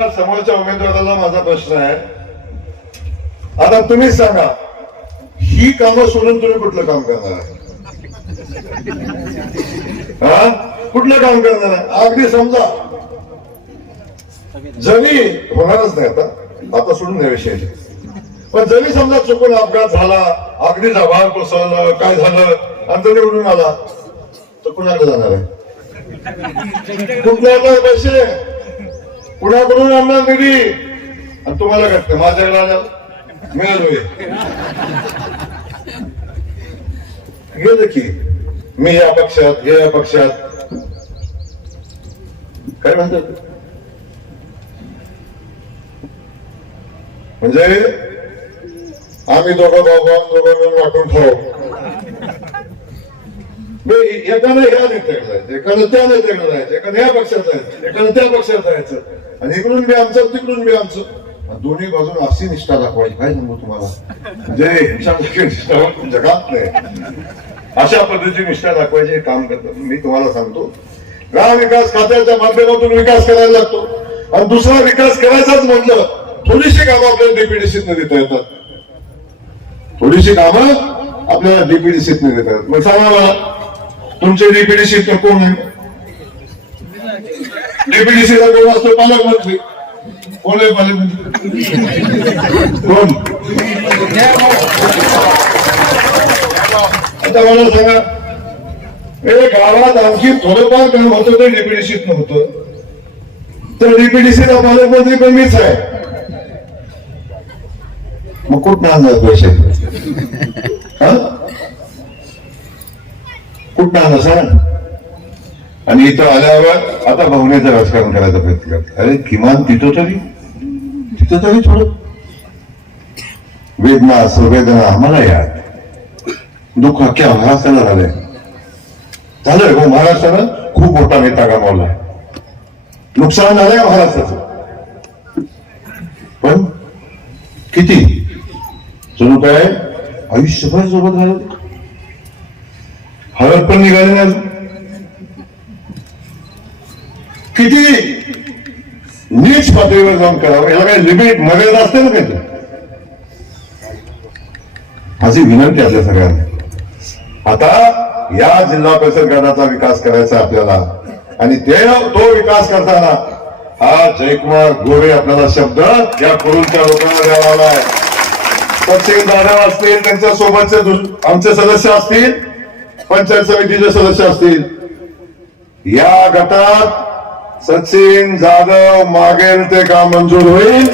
समोरच्या उमेदवाराला माझा प्रश्न आहे. आता तुम्ही सांगा ही कामं सोडून तुम्ही कुठलं काम करणार आहे? हा? कुठलं काम करणार आहे? अगदी समजा जरी होणारच नाही आता आता सोडून द्या विषयाचे पण जरी समजा चुकून अपघात झाला अगदीचा आभार कोसळलं काय झालं आणि उडून आला तर कुणाकडे जाणार आहे? कुठले पैसे? कुणाकडून आणणार निधी? आणि तुम्हाला कटत माझ्याकडे आल्या मिळेल गेलं की मी या पक्षात हे या पक्षात. काय म्हणतात? म्हणजे आम्ही दोघं भाऊ भाऊ दोघं मिळून वाटून ठरवू मी ह्या नेत्याकडे जायचं एकानं त्या नेत्याकडे जायचं एकानं ह्या पक्षात जायचं एकानं त्या पक्षात जायचं. आणि इकडून बी आमचं तिकडून बी आमचं. दोन्ही बाजून अशी निष्ठा दाखवायची. काय सांगू तुम्हाला? म्हणजे निष्ठा जगात नाही. अशा पद्धतीची निष्ठा दाखवायचे काम करतात. मी तुम्हाला सांगतो. ग्राम विकास खात्याच्या माध्यमातून विकास करायला लागतो. आणि दुसरा विकास करायचाच म्हटलं थोडीशी कामं आपल्याला डीपीडीसीत देता येतात. थोडीशी कामं आपल्याला डीपीडीसीत देता येतात. मग सांगा मला तुमचे तर कोण आहे? डीपीडीसीला कोण असतो? पालकमंत्री. कोण आहे पालकमंत्री? कोण? आता मला सांगा ए गावात आणखी थोडंफार काम होतं ते डीपीडीसीत नव्हतं. तर डीपीडीसीचा पालकमंत्री पण मीच आहे. मग कुठं पैसे? हा? कुठं आणलं आणि इथं आल्यावर आता भावनेचं राजकारण करायचा प्रयत्न करत अरे किमान तिथं तरी. तिथं तरी थोडं. वेदना संवेदना आम्हाला याद दुःख अख्ख्या महाराष्ट्राला झालंय. झालंय हो महाराष्ट्रानं खूप मोठा नेता गमावलाय नुकसान झालंय महाराष्ट्राचं. पण किती? जणू काय आयुष्यभर सोबत झालं हळद पण निघाली नाही. किती? नीच पातळीवर जाऊन करावं. याला काही लिमिट मर्यादा असते ना त्याची? अशी विनंती आपल्या सगळ्यांना. आता या जिल्हा परिषद गटाचा विकास करायचा आपल्याला. आणि ते तो विकास करताना हा जयकुमार गोरे आपल्याला शब्द या कुरुलच्या लोकांना द्यावा आलाय. सचिन दादा असतील त्यांच्या सोबतचे आमचे सदस्य असतील पंचायत समितीचे सदस्य असतील. या गटात सचिन जाधव मागेल ते काम मंजूर होईल.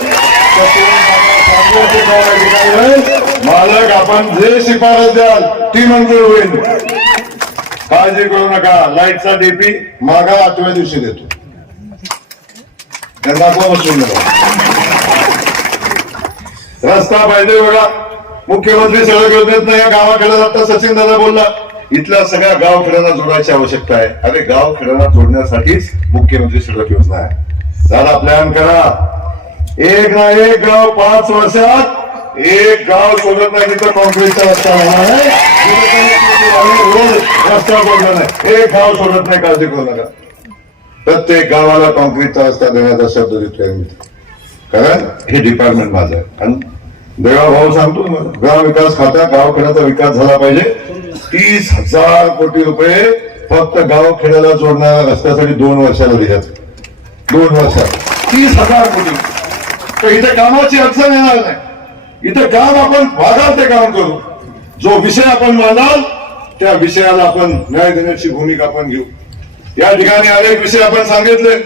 मालक आपण जे शिफारस द्याल ती मंजूर होईल. काळजी करू नका. लाईटचा डीपी मागा आठव्या दिवशी देतो. त्यांना बसून रस्ता पाहिजे बघा. मुख्यमंत्री सगळं योजनेत नाही या गावाकडे जाता सचिन दादा बोलला. इथल्या गाव गावखेड्यांना जोडायची आवश्यकता आहे. अरे गावखेड्यांना जोडण्यासाठीच मुख्यमंत्री सडक योजना आहे. दादा प्लॅन करा. एक ना एक गाव पाच वर्षात एक गाव सोडत नाही तर कॉन्क्रीटचा रस्ता होणार आहे रस्ता बोलला नाही. एक गाव सोडत नाही काळजी करू नका. प्रत्येक गावाला कॉन्क्रीटचा रस्ता देण्याचा शब्द देतोय कारण हे डिपार्टमेंट माझं आहे. आणि देवा भाऊ सांगतो गाव ग्राम विकास खाता गावखेड्याचा विकास झाला पाहिजे. तीस हजार कोटी रुपये फक्त गावखेड्याला जोडणाऱ्या रस्त्यासाठी दोन वर्षाला दिल्यात दोन वर्षात तीस हजार कोटी. तर इथे कामाची अडचण येणार नाही. इथं काम आपण वागाल ते काम करू. जो विषय आपण मांडाल त्या विषयाला आपण न्याय देण्याची भूमिका आपण घेऊ. या ठिकाणी अनेक विषय आपण सांगितले.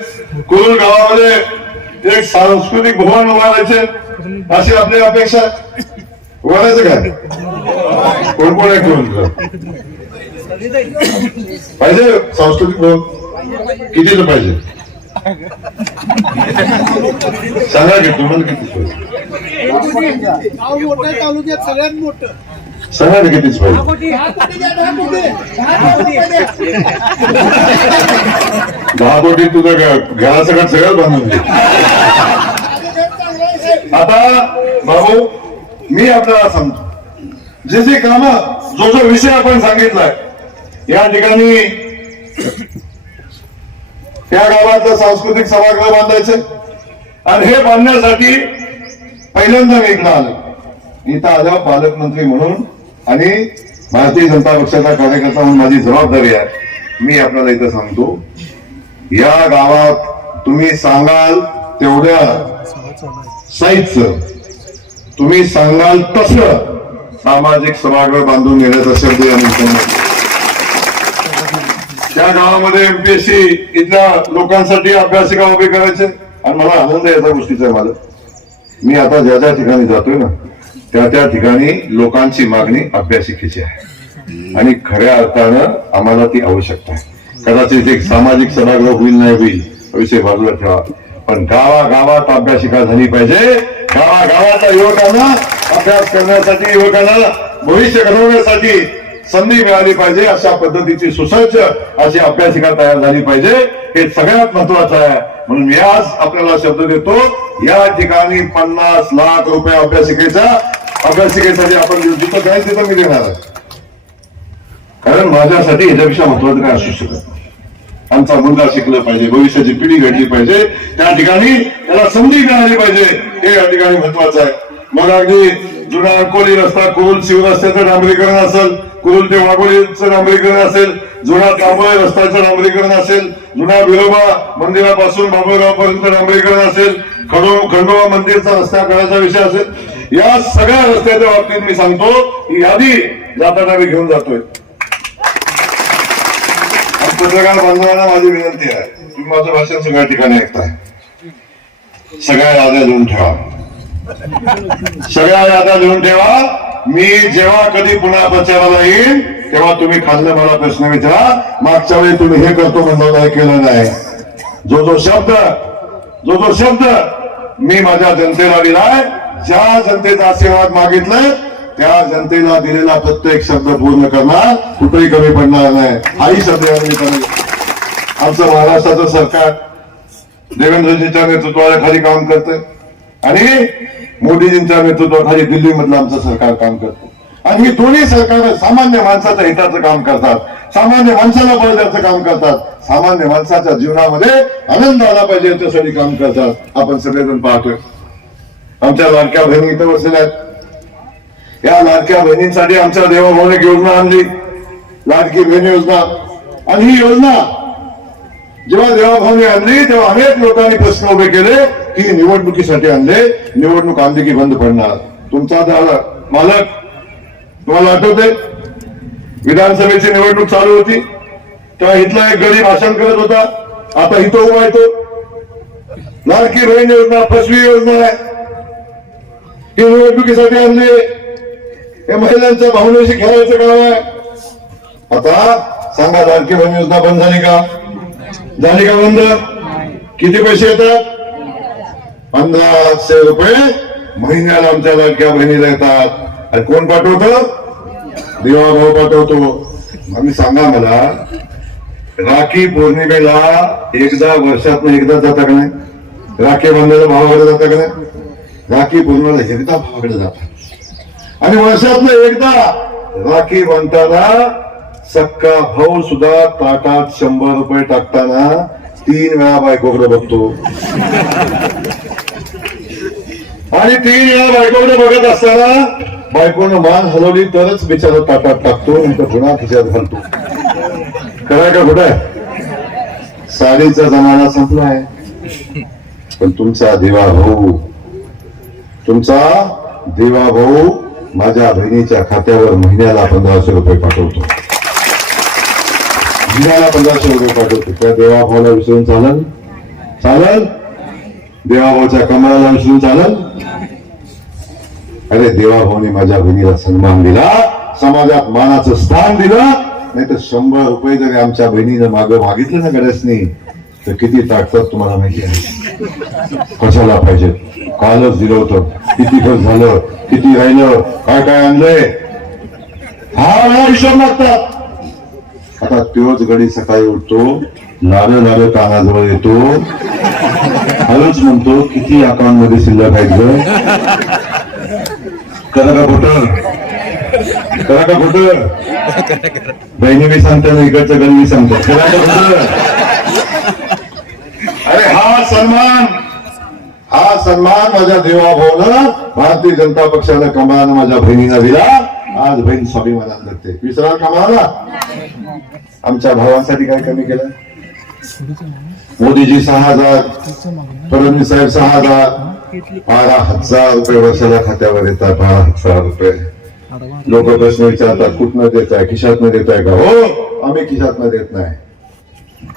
कुरुल गावामध्ये एक सांस्कृतिक भवन उभारायचे. अशी आपली अपेक्षा उभारायचं काय? कोण कोण आहे घेऊन पाहिजे सांस्कृतिक भवन? कितीचं पाहिजे? सांगा की तुम्हाला किती पाहिजे? तालुक्यात सगळ्यात मोठं सांगा ना कितीच पाहिजे? दहा कोटी तुझं घ- घरासकट सगळं बांधून दे. आता भाऊ मी आपल्याला सांगतो. जे जे काम जो जो विषय आपण सांगितलाय या ठिकाणी त्या गावातलं सांस्कृतिक सभागृह बांधायचं आणि हे बांधण्यासाठी पहिल्यांदा मी इकडं आलो. इथं आल्यावर पालकमंत्री म्हणून आणि भारतीय जनता पक्षाचा कार्यकर्ता म्हणून माझी जबाबदारी आहे. मी आपल्याला इथं सांगतो या गावात तुम्ही सांगाल तेवढ्या साईजचं तुम्ही सांगाल तसं. सामाजिक सभागृह बांधून घेण्याचा शब्द या निमित्ताने त्या गावामध्ये एमपीएससी इथल्या लोकांसाठी अभ्यासिका उभे करायचे? आणि मला आनंद आहे याचा गोष्टीचा आहे मला. मी आता ज्या ज्या ठिकाणी जातोय ना त्या त्या ठिकाणी लोकांची मागणी अभ्यासिकेची आहे. आणि खऱ्या अर्थानं आम्हाला ती आवश्यकता आहे. कदाचित एक सामाजिक सभागृह होईल नाही होईल विषय बाजूला ठेवा. पण गावागावात अभ्यासिका झाली पाहिजे. गावागावात युवकांना अभ्यास करण्यासाठी युवकांना भविष्य घडवण्यासाठी संधी मिळाली पाहिजे अशा पद्धतीची सुसज्ज अशी अभ्यासिका तयार झाली पाहिजे. हे सगळ्यात महत्वाचं आहे. म्हणून मी आज आपल्याला शब्द देतो या ठिकाणी पन्नास लाख रुपये अभ्यासिकेचा अभ्यासिकेसाठी आपण जिथं जाईल तिथं मी देणार आहे. कारण माझ्यासाठी ह्याच्यापेक्षा महत्वाचं काय असू शकत आमचा मुलगा शिकलं पाहिजे भविष्याची पिढी घडली पाहिजे. त्या ठिकाणी त्याला संधी मिळाली पाहिजे. हे या ठिकाणी महत्वाचं आहे. मग अगदी जुना अकोली रस्ता कुरुल शिव रस्त्याचं डांबरीकरण असेल कुरुल ते वाघोलीचं डांबरीकरण असेल जुना तांबळे रस्त्याचं डांबरीकरण असेल जुना विरोबा मंदिरापासून बाबुळगाव पर्यंत डांबरीकरण असेल खडो खंडोबा मंदिरचा रस्ता करायचा विषय असेल या सगळ्या रस्त्याच्या बाबतीत मी सांगतो की यादी जाताना मी घेऊन जातोय. पत्रकार बांधवांना माझी विनंती आहे तुम्ही माझं भाषण सगळ्या ठिकाणी ऐकताय. सगळ्या याद्या देऊन ठेवा. सगळ्या यादा लिहून ठेवा. मी जेव्हा कधी पुन्हा प्रचाराला येईल तेव्हा तुम्ही खाल्लं मला प्रश्न विचारा. मागच्या वेळी तुम्ही हे करतो म्हणलं नाही केलं नाही. जो जो शब्द जो जो शब्द मी माझ्या जनतेला दिलाय ज्या जनतेचा आशीर्वाद मागितलाय त्या जनतेला दिलेला प्रत्येक शब्द पूर्ण करणार कुठेही कमी पडणार नाही. हाही शब्द आमचं महाराष्ट्राचं सरकार देवेंद्र नेतृत्वाला खाली काम करतंय. आणि मोदीजींच्या नेतृत्वाखाली दिल्ली मधलं आमचं सरकार काम करतं. आणि ही दोन्ही सरकार सामान्य माणसाच्या हिताचं काम करतात. सामान्य माणसाला बळ द्यायचं काम करतात. सामान्य माणसाच्या जीवनामध्ये आनंद आला पाहिजे याच्यासाठी काम करतात. आपण सगळेजण पाहतोय. आमच्या लाडक्या बहिणी इथं बसलेल्या आहेत. या लाडक्या बहिणींसाठी आमच्या देवाभाऊने एक योजना आणली. लाडकी बहीण योजना. आणि ही योजना जेव्हा देवाभाऊने आणली तेव्हा अनेक लोकांनी प्रश्न उभे केले. की निवडणुकीसाठी आणले निवडणूक आणली की बंद पडणार तुमचा मालक तुम्हाला आठवते विधानसभेची निवडणूक चालू होती तेव्हा इथला एक गरीब भाषण करत होता आता इथं उभा येतो लाडकी बहीण योजना फसवी योजना आहे ही निवडणुकीसाठी आणली हे महिलांच्या भावनेशी खेळायचं काम आहे आता सांगा लाडकी बहीण योजना बंद झाली का झाली का बंद किती पैसे येतात पंधराशे रुपये महिन्याला आमच्या लाडक्या बहिणीला येतात. आणि कोण पाठवतं? देवा भाऊ पाठवतो. आम्ही सांगा मला राखी पौर्णिमेला एकदा वर्षात एकदा जाता का नाही? राखी बांधायला भावाकडे जाता का नाही? राखी पौर्णिमेला एकदा भावाकडे जातात आणि वर्षातनं एकदा राखी बांधताना सक्का भाऊ सुद्धा ताटात शंभर रुपये टाकताना तीन वेळा बायकोकडे बघतो. आणि ती या बायकोकडे बघत असताना बायकोनं मान हलवली तरच बिचारा ताटात टाकतो आणि पुन्हा खिशात घालतो. खरं का कुठं साडीचा जमाना संपलाय. पण तुमचा देवा भाऊ तुमचा देवा भाऊ माझ्या बहिणीच्या खात्यावर महिन्याला पंधराशे रुपये पाठवतो. महिन्याला पंधराशे रुपये पाठवतो. त्या देवा भाऊला विसरून चालल चालल देवाभाऊच्या कमळाला विसरून चालल? अरे देवाभाऊने माझ्या बहिणीला सन्मान दिला समाजात मानाचं स्थान दिलं नाही तर शंभर रुपये जरी आमच्या बहिणीनं माग मागितलं ना गणेशनी तर किती ताकतात तुम्हाला माहिती आहे? कशाला पाहिजे? कालच दिलं होतं. किती खर्च झालं? किती राहिलं? काय काय आणलंय? हा विषय हिशोब आता तोच गडी सकाळी उठतो लाल लाल कानाजवळ येतो. हळूच म्हणतो किती अकाउंटमध्ये शिल्लक आहे करा का खोटं करा का खोटं बहिणी मी सांगतो इकडचं गण मी सांगतो. करा का खोटं अरे हा सन्मान हा सन्मान माझ्या देवाभाऊनं भारतीय जनता पक्षाला कमान माझ्या बहिणीला दिला. आज बहीण स्वाभिमानात जगते विसराल कमाला आमच्या भावांसाठी काय कमी केलं? मोदीजी सहा हजार फडणवीस साहेब सहा हजार बारा हजार रुपये वर्षाला खात्यावर येतात बारा हजार रुपये. लोक प्रश्न विचारतात कुठनं देत आहे खिशात न देत आहे का? हो आम्ही खिशात न देत नाही.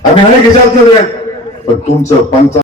आम्ही नाही खिशात न देत. पण तुमचं पंचा